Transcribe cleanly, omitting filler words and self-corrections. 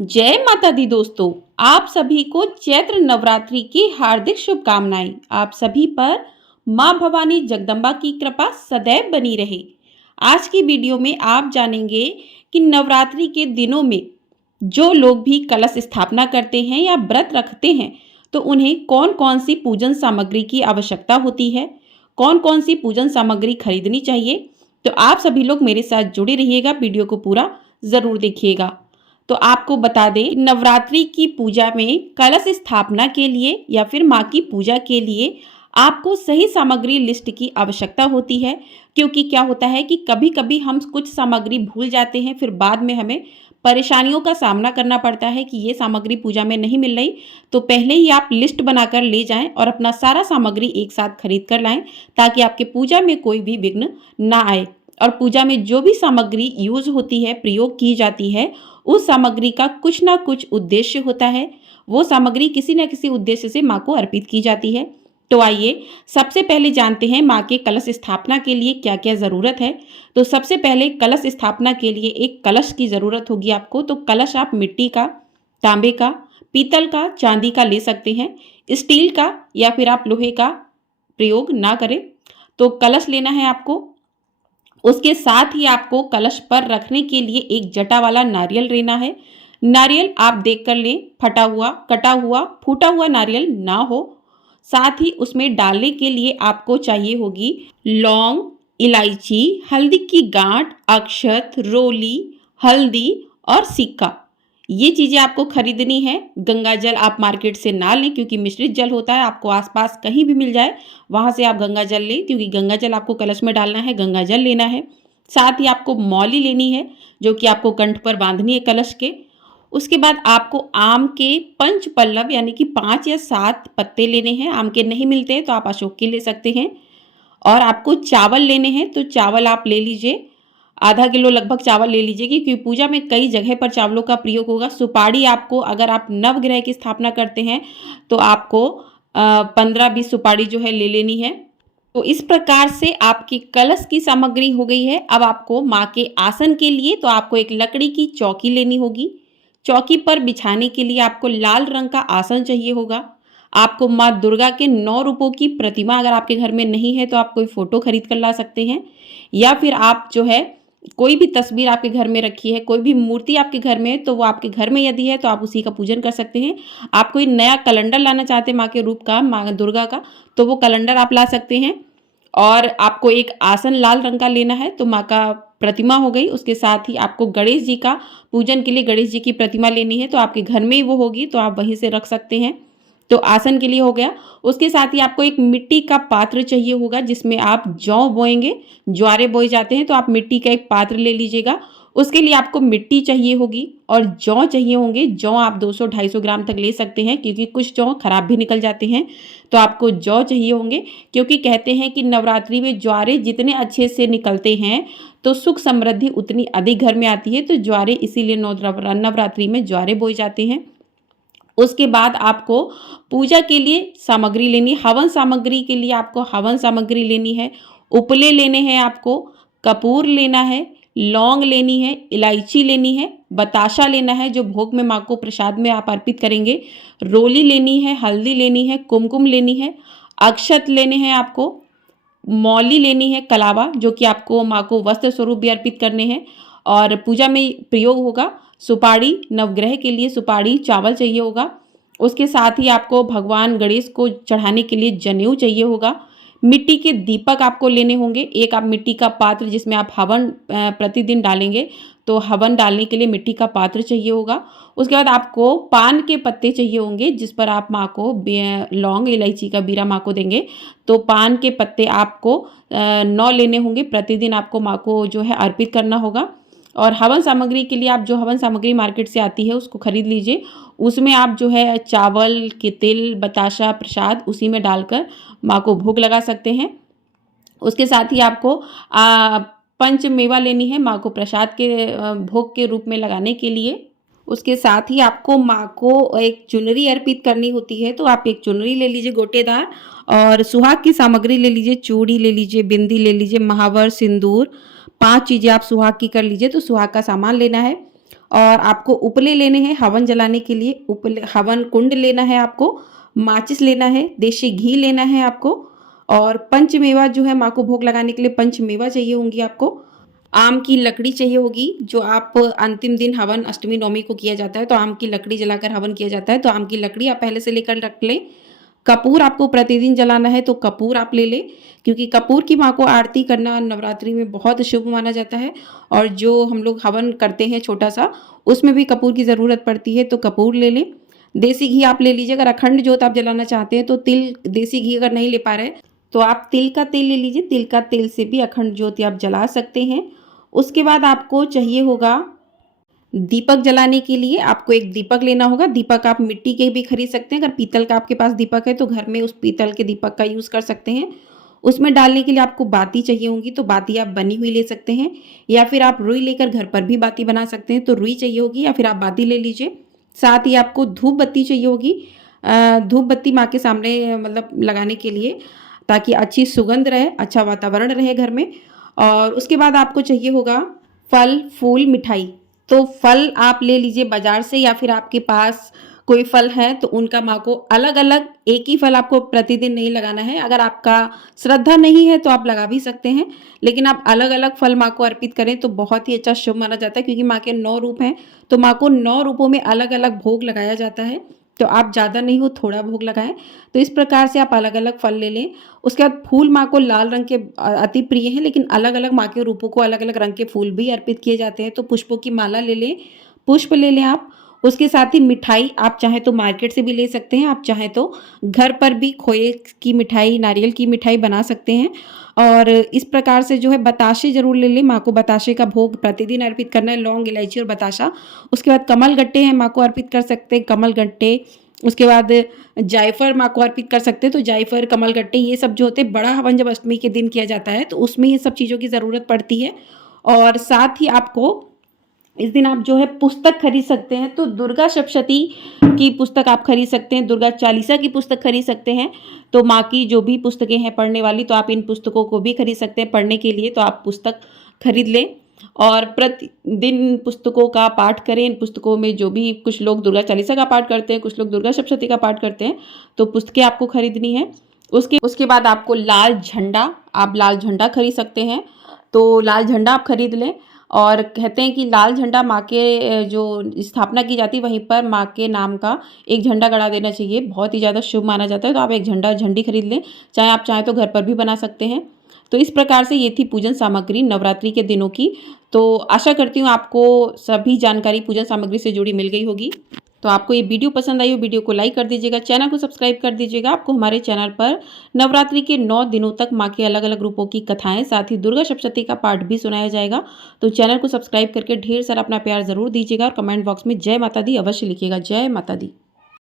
जय माता दी दोस्तों। आप सभी को चैत्र नवरात्रि की हार्दिक शुभकामनाएं। आप सभी पर मां भवानी जगदम्बा की कृपा सदैव बनी रहे। आज की वीडियो में आप जानेंगे कि नवरात्रि के दिनों में जो लोग भी कलश स्थापना करते हैं या व्रत रखते हैं तो उन्हें कौन कौन सी पूजन सामग्री की आवश्यकता होती है, कौन कौन सी पूजन सामग्री खरीदनी चाहिए। तो आप सभी लोग मेरे साथ जुड़े रहिएगा, वीडियो को पूरा ज़रूर देखिएगा। तो आपको बता दें, नवरात्रि की पूजा में कलश स्थापना के लिए या फिर माँ की पूजा के लिए आपको सही सामग्री लिस्ट की आवश्यकता होती है। क्योंकि क्या होता है कि कभी कभी हम कुछ सामग्री भूल जाते हैं, फिर बाद में हमें परेशानियों का सामना करना पड़ता है कि ये सामग्री पूजा में नहीं मिल रही। तो पहले ही आप लिस्ट बनाकर ले जाएं और अपना सारा सामग्री एक साथ खरीद कर लाएं, ताकि आपके पूजा में कोई भी विघ्न ना आए। और पूजा में जो भी सामग्री यूज होती है, प्रयोग की जाती है, उस सामग्री का कुछ ना कुछ उद्देश्य होता है। वो सामग्री किसी न किसी उद्देश्य से माँ को अर्पित की जाती है। तो आइए सबसे पहले जानते हैं माँ के कलश स्थापना के लिए क्या क्या ज़रूरत है। तो सबसे पहले कलश स्थापना के लिए एक कलश की ज़रूरत होगी आपको। तो कलश आप मिट्टी का, तांबे का, पीतल का, चांदी का ले सकते हैं। स्टील का या फिर आप लोहे का प्रयोग ना करें। तो कलश लेना है आपको। उसके साथ ही आपको कलश पर रखने के लिए एक जटा वाला नारियल लेना है। नारियल आप देख कर लें, फटा हुआ, कटा हुआ, फूटा हुआ नारियल ना हो। साथ ही उसमें डालने के लिए आपको चाहिए होगी लौंग, इलायची, हल्दी की गांठ, अक्षत, रोली, हल्दी और सिक्का। ये चीज़ें आपको खरीदनी है। गंगा जल आप मार्केट से ना लें, क्योंकि मिश्रित जल होता है। आपको आसपास कहीं भी मिल जाए वहाँ से आप गंगा जल लें, क्योंकि गंगा जल आपको कलश में डालना है, गंगा जल लेना है। साथ ही आपको मौली लेनी है, जो कि आपको कंठ पर बांधनी है कलश के। उसके बाद आपको आम के पंच पल्लव यानी कि 5 या 7 पत्ते लेने हैं। आम के नहीं मिलते हैं तो आप अशोक के ले सकते हैं। और आपको चावल लेने हैं। तो चावल आप ले लीजिए, आधा किलो लगभग चावल ले लीजिए, क्योंकि पूजा में कई जगह पर चावलों का प्रयोग होगा। सुपारी आपको, अगर आप नवग्रह की स्थापना करते हैं तो आपको 15-20 सुपारी जो है ले लेनी है। तो इस प्रकार से आपकी कलश की सामग्री हो गई है। अब आपको माँ के आसन के लिए तो आपको एक लकड़ी की चौकी लेनी होगी। चौकी पर बिछाने के लिए आपको लाल रंग का आसन चाहिए होगा। आपको माँ दुर्गा के 9 रूपों की प्रतिमा अगर आपके घर में नहीं है तो आप कोई फोटो खरीद कर ला सकते हैं। या फिर आप जो है कोई भी तस्वीर आपके घर में रखी है, कोई भी मूर्ति आपके घर में है, तो वो आपके घर में यदि है तो आप उसी का पूजन कर सकते हैं। आप कोई नया कैलेंडर लाना चाहते हैं माँ के रूप का, माँ दुर्गा का, तो वो कैलेंडर आप ला सकते हैं। और आपको एक आसन लाल रंग का लेना है। तो माँ का प्रतिमा हो गई। उसके साथ ही आपको गणेश जी का पूजन के लिए गणेश जी की प्रतिमा लेनी है। तो आपके घर में ही वो होगी, तो आप वहीं से रख सकते हैं। तो आसन के लिए हो गया। उसके साथ ही आपको एक मिट्टी का पात्र चाहिए होगा, जिसमें आप जौ बोएंगे, ज्वारे बोए जाते हैं। तो आप मिट्टी का एक पात्र ले लीजिएगा। उसके लिए आपको मिट्टी चाहिए होगी और जौ चाहिए होंगे। जौ आप 200-250 ग्राम तक ले सकते हैं, क्योंकि कुछ जौ खराब भी निकल जाते हैं। तो आपको जौ चाहिए होंगे, क्योंकि कहते हैं कि नवरात्रि में ज्वारे जितने अच्छे से निकलते हैं तो सुख समृद्धि उतनी अधिक घर में आती है। तो ज्वारे इसीलिए नवरात्रि में ज्वारे बोए जाते हैं। उसके बाद आपको पूजा के लिए सामग्री लेनी, हवन सामग्री के लिए आपको हवन सामग्री लेनी है। उपले लेने हैं आपको, कपूर लेना है, लौंग लेनी है, इलायची लेनी है, बताशा लेना है जो भोग में माँ को प्रसाद में आप अर्पित करेंगे, रोली लेनी है, हल्दी लेनी है, कुमकुम लेनी है, अक्षत लेने हैं आपको, मौली लेनी है, कलावा, जो कि आपको माँ को वस्त्र स्वरूप भी अर्पित करने हैं और पूजा में प्रयोग होगा। सुपारी, नवग्रह के लिए सुपारी, चावल चाहिए होगा। उसके साथ ही आपको भगवान गणेश को चढ़ाने के लिए जनेऊ चाहिए होगा। मिट्टी के दीपक आपको लेने होंगे। एक आप मिट्टी का पात्र जिसमें आप हवन प्रतिदिन डालेंगे, तो हवन डालने के लिए मिट्टी का पात्र चाहिए होगा। उसके बाद आपको पान के पत्ते चाहिए होंगे, जिस पर आप माँ को लौंग इलायची का बीरा माँ को देंगे। तो पान के पत्ते आपको 9 लेने होंगे। प्रतिदिन आपको माँ को जो है अर्पित करना होगा। और हवन सामग्री के लिए आप जो हवन सामग्री मार्केट से आती है उसको खरीद लीजिए। उसमें आप जो है चावल के तिल, बताशा, प्रसाद उसी में डालकर माँ को भोग लगा सकते हैं। उसके साथ ही आपको पंच मेवा लेनी है माँ को प्रसाद के भोग के रूप में लगाने के लिए। उसके साथ ही आपको माँ को एक चुनरी अर्पित करनी होती है। तो आप एक चुनरी ले लीजिए गोटेदार, और सुहाग की सामग्री ले लीजिए, चूड़ी ले लीजिए, बिंदी ले लीजिए, महावर, सिंदूर, 5 चीज़ें आप सुहाग की कर लीजिए। तो सुहाग का सामान लेना है। और आपको उपले लेने हैं हवन जलाने के लिए। उपले हवन कुंड लेना है आपको, माचिस लेना है, देशी घी लेना है आपको, और पंचमेवा जो है माँ को भोग लगाने के लिए पंचमेवा चाहिए होंगी आपको। आम की लकड़ी चाहिए होगी, जो आप अंतिम दिन हवन अष्टमी नवमी को किया जाता है तो आम की लकड़ी जलाकर हवन किया जाता है, तो आम की लकड़ी आप पहले से लेकर रख लें। कपूर आपको प्रतिदिन जलाना है तो कपूर आप ले लें, क्योंकि कपूर की माँ को आरती करना नवरात्रि में बहुत शुभ माना जाता है। और जो हम लोग हवन करते हैं छोटा सा, उसमें भी कपूर की ज़रूरत पड़ती है, तो कपूर ले लें। देसी घी आप ले लीजिए, अगर अखंड जोत आप जलाना चाहते हैं तो तिल, देसी घी अगर नहीं ले पा रहे तो आप तिल का तेल ले लीजिए, तिल का तेल से भी अखंड ज्योति आप जला सकते हैं। उसके बाद आपको चाहिए होगा दीपक जलाने के लिए आपको एक दीपक लेना होगा। दीपक आप मिट्टी के भी खरीद सकते हैं, अगर पीतल का आपके पास दीपक है तो घर में उस पीतल के दीपक का यूज़ कर सकते हैं। उसमें डालने के लिए आपको बाती चाहिए होगी, तो बाती आप बनी हुई ले सकते हैं, या फिर आप रुई लेकर घर पर भी बाती बना सकते हैं, तो रुई चाहिए होगी या फिर आप बाती ले लीजिए। साथ ही आपको धूप बत्ती चाहिए होगी, धूप बत्ती माँ के सामने मतलब लगाने के लिए, ताकि अच्छी सुगंध रहे, अच्छा वातावरण रहे घर में। और उसके बाद आपको चाहिए होगा फल, फूल, मिठाई। तो फल आप ले लीजिए बाजार से, या फिर आपके पास कोई फल है तो उनका माँ को अलग अलग, एक ही फल आपको प्रतिदिन नहीं लगाना है। अगर आपका श्रद्धा नहीं है तो आप लगा भी सकते हैं, लेकिन आप अलग अलग फल माँ को अर्पित करें तो बहुत ही अच्छा शुभ माना जाता है, क्योंकि माँ के 9 रूप हैं, तो माँ को 9 रूपों में अलग अलग भोग लगाया जाता है। तो आप ज़्यादा नहीं हो थोड़ा भोग लगाएं। तो इस प्रकार से आप अलग अलग फल ले लें। उसके बाद फूल माँ को लाल रंग के अति प्रिय हैं, लेकिन अलग अलग माँ के रूपों को अलग अलग रंग के फूल भी अर्पित किए जाते हैं, तो पुष्पों की माला ले लें, पुष्प ले लें आप। उसके साथ ही मिठाई आप चाहें तो मार्केट से भी ले सकते हैं, आप चाहें तो घर पर भी खोए की मिठाई, नारियल की मिठाई बना सकते हैं। और इस प्रकार से जो है बताशे जरूर ले लें, माँ को बताशे का भोग प्रतिदिन अर्पित करना है, लौंग, इलायची और बताशा। उसके बाद कमल गट्टे हैं, माँ को अर्पित कर सकते हैं, कमल गट्टे। उसके बाद जायफल माँ को अर्पित कर सकते हैं, तो जायफल, कमल गट्टे, ये सब जो होते हैं, बड़ा हवन जब अष्टमी के दिन किया जाता है तो उसमें ये सब चीज़ों की ज़रूरत पड़ती है। और साथ ही आपको इस दिन आप जो है पुस्तक खरीद सकते हैं, तो दुर्गा सप्तशती की पुस्तक आप खरीद सकते हैं, दुर्गा चालीसा की पुस्तक खरीद सकते हैं। तो माँ की जो भी पुस्तकें हैं पढ़ने वाली, तो आप इन पुस्तकों को भी खरीद सकते हैं पढ़ने के लिए, तो आप पुस्तक खरीद लें और प्रतिदिन पुस्तकों का पाठ करें। इन पुस्तकों में जो भी, कुछ लोग दुर्गा चालीसा का पाठ करते हैं, कुछ लोग दुर्गा सप्तशती का पाठ करते हैं, तो पुस्तकें आपको खरीदनी है। उसके बाद आपको लाल झंडा, आप लाल झंडा खरीद सकते हैं, तो लाल झंडा आप खरीद लें। और कहते हैं कि लाल झंडा माँ के जो स्थापना की जाती है वहीं पर माँ के नाम का एक झंडा गड़ा देना चाहिए, बहुत ही ज़्यादा शुभ माना जाता है। तो आप एक झंडी खरीद लें, चाहे आप चाहें तो घर पर भी बना सकते हैं। तो इस प्रकार से ये थी पूजन सामग्री नवरात्रि के दिनों की। तो आशा करती हूँ आपको सभी जानकारी पूजन सामग्री से जुड़ी मिल गई होगी। तो आपको ये वीडियो पसंद आई हो, वीडियो को लाइक कर दीजिएगा, चैनल को सब्सक्राइब कर दीजिएगा। आपको हमारे चैनल पर नवरात्रि के 9 दिनों तक माँ के अलग अलग रूपों की कथाएं, साथ ही दुर्गा सप्तशती का पाठ भी सुनाया जाएगा। तो चैनल को सब्सक्राइब करके ढेर सारा अपना प्यार जरूर दीजिएगा, और कमेंट बॉक्स में जय माता दी अवश्य लिखिएगा। जय माता दी।